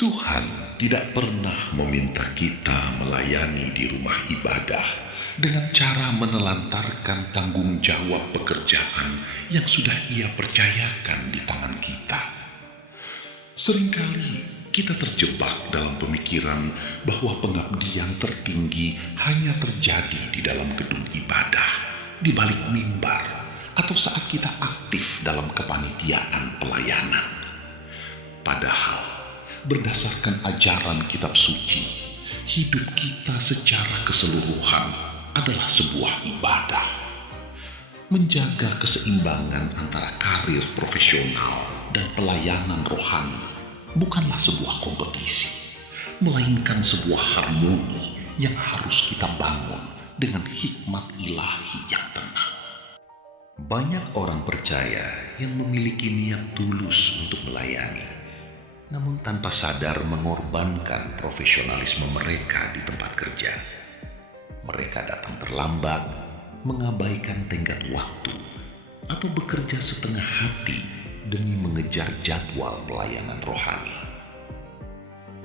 Tuhan tidak pernah meminta kita melayani di rumah ibadah dengan cara menelantarkan tanggung jawab pekerjaan yang sudah Ia percayakan di tangan kita. Seringkali kita terjebak dalam pemikiran bahwa pengabdian tertinggi hanya terjadi di dalam gedung ibadah, di balik mimbar, atau saat kita aktif dalam kepanitiaan pelayanan. Padahal, berdasarkan ajaran kitab suci, hidup kita secara keseluruhan adalah sebuah ibadah. Menjaga keseimbangan antara karir profesional dan pelayanan rohani bukanlah sebuah kompetisi, melainkan sebuah harmoni yang harus kita bangun dengan hikmat ilahi yang tenang. Banyak orang percaya yang memiliki niat tulus untuk melayani, namun tanpa sadar mengorbankan profesionalisme mereka di tempat kerja. Mereka datang terlambat, mengabaikan tenggat waktu, atau bekerja setengah hati demi mengejar jadwal pelayanan rohani.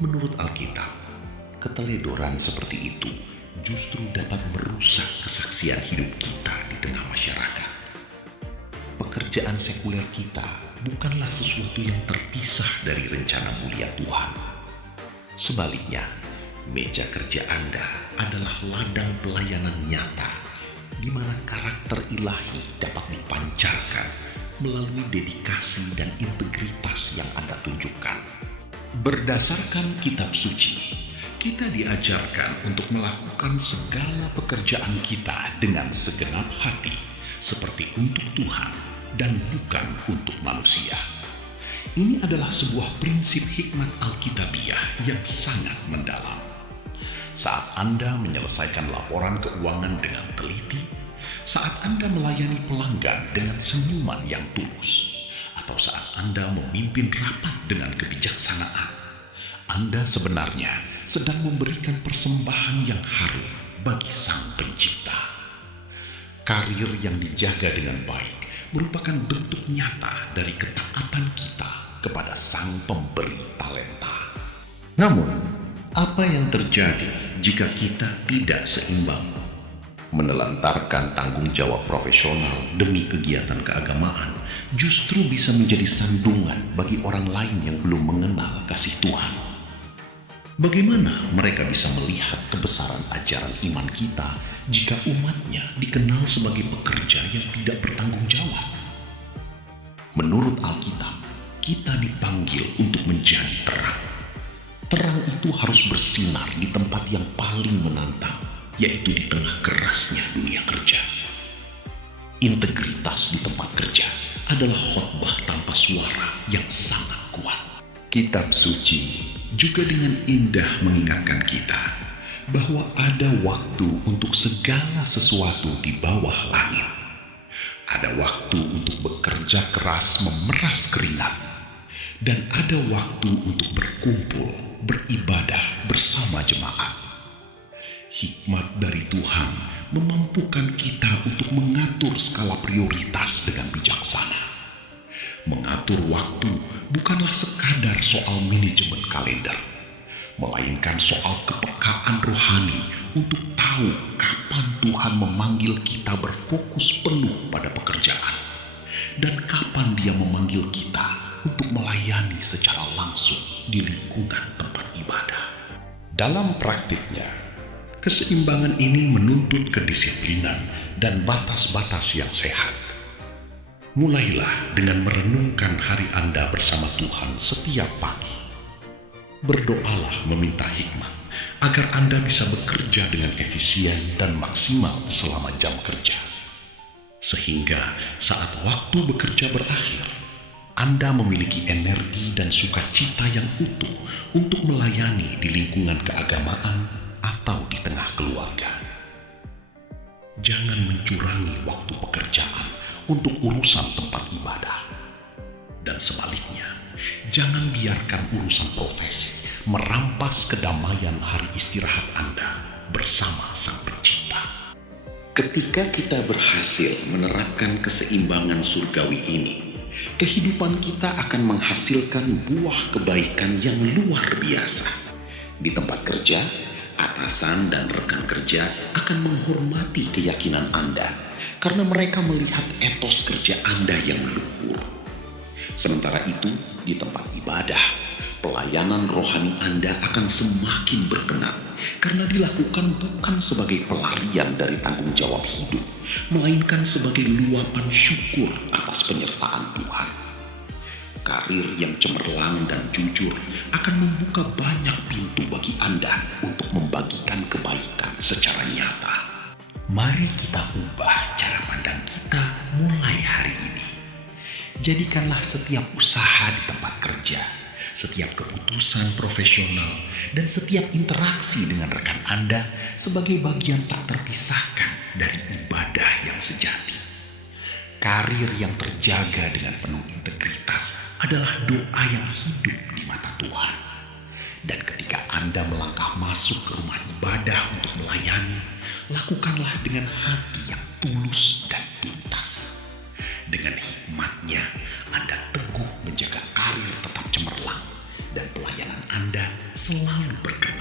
Menurut Alkitab, keteledoran seperti itu justru dapat merusak kesaksian hidup kita di tengah masyarakat. Pekerjaan sekuler kita bukanlah sesuatu yang terpisah dari rencana mulia Tuhan. Sebaliknya, meja kerja Anda adalah ladang pelayanan nyata, di mana karakter ilahi dapat dipancarkan melalui dedikasi dan integritas yang Anda tunjukkan. Berdasarkan kitab suci, kita diajarkan untuk melakukan segala pekerjaan kita dengan segenap hati, seperti untuk Tuhan dan bukan untuk manusia. Ini adalah sebuah prinsip hikmat Alkitabiah yang sangat mendalam. Saat Anda menyelesaikan laporan keuangan dengan teliti, saat Anda melayani pelanggan dengan senyuman yang tulus, atau saat Anda memimpin rapat dengan kebijaksanaan, Anda sebenarnya sedang memberikan persembahan yang harum bagi Sang Pencipta. Karir yang dijaga dengan baik merupakan bentuk nyata dari ketaatan kita kepada Sang Pemberi talenta. Namun, apa yang terjadi jika kita tidak seimbang? Menelantarkan tanggung jawab profesional demi kegiatan keagamaan justru bisa menjadi sandungan bagi orang lain yang belum mengenal kasih Tuhan. Bagaimana mereka bisa melihat kebesaran ajaran iman kita jika umatnya dikenal sebagai pekerja yang tidak bertanggung jawab? Menurut Alkitab, kita dipanggil untuk menjadi terang. Terang itu harus bersinar di tempat yang paling menantang, yaitu di tengah kerasnya dunia kerja. Integritas di tempat kerja adalah khotbah tanpa suara yang sangat kuat. Kitab suci juga dengan indah mengingatkan kita bahwa ada waktu untuk segala sesuatu di bawah langit. Ada waktu untuk bekerja keras memeras keringat, dan ada waktu untuk berkumpul, beribadah bersama jemaat. Hikmat dari Tuhan memampukan kita untuk mengatur skala prioritas dengan bijaksana. Mengatur waktu bukanlah sekadar soal manajemen kalender, melainkan soal kepekaan rohani untuk tahu kapan Tuhan memanggil kita berfokus penuh pada pekerjaan, dan kapan Dia memanggil kita untuk melayani secara langsung di lingkungan tempat ibadah. Dalam praktiknya, keseimbangan ini menuntut kedisiplinan dan batas-batas yang sehat. Mulailah dengan merenungkan hari Anda bersama Tuhan setiap pagi. Berdoalah meminta hikmat agar Anda bisa bekerja dengan efisien dan maksimal selama jam kerja. Sehingga saat waktu bekerja berakhir, Anda memiliki energi dan sukacita yang utuh untuk melayani di lingkungan keagamaan atau di tengah keluarga. Jangan mencurangi waktu pekerjaan untuk urusan tempat ibadah. Dan sebaliknya, jangan biarkan urusan profesi merampas kedamaian hari istirahat Anda bersama Sang Pencipta. Ketika kita berhasil menerapkan keseimbangan surgawi ini, kehidupan kita akan menghasilkan buah kebaikan yang luar biasa. Di tempat kerja, atasan dan rekan kerja akan menghormati keyakinan Anda karena mereka melihat etos kerja Anda yang luhur. Sementara itu, di tempat ibadah, pelayanan rohani Anda akan semakin berkenan karena dilakukan bukan sebagai pelarian dari tanggung jawab hidup, melainkan sebagai luapan syukur atas penyertaan Tuhan. Karir yang cemerlang dan jujur akan membuka banyak pintu bagi Anda untuk membagikan kebaikan secara nyata. Mari kita ubah cara pandang kita mulai hari ini. Jadikanlah setiap usaha di tempat kerja, setiap keputusan profesional, dan setiap interaksi dengan rekan Anda sebagai bagian tak terpisahkan dari ibadah yang sejati. Karir yang terjaga dengan penuh integritas adalah doa yang hidup di mata Tuhan. Dan ketika Anda melangkah masuk ke rumah ibadah untuk melayani, lakukanlah dengan hati yang tulus dan tuntas. Dengan hikmatnya, Anda teguh menjaga karir tetap cemerlang dan pelayanan Anda selalu berkenan.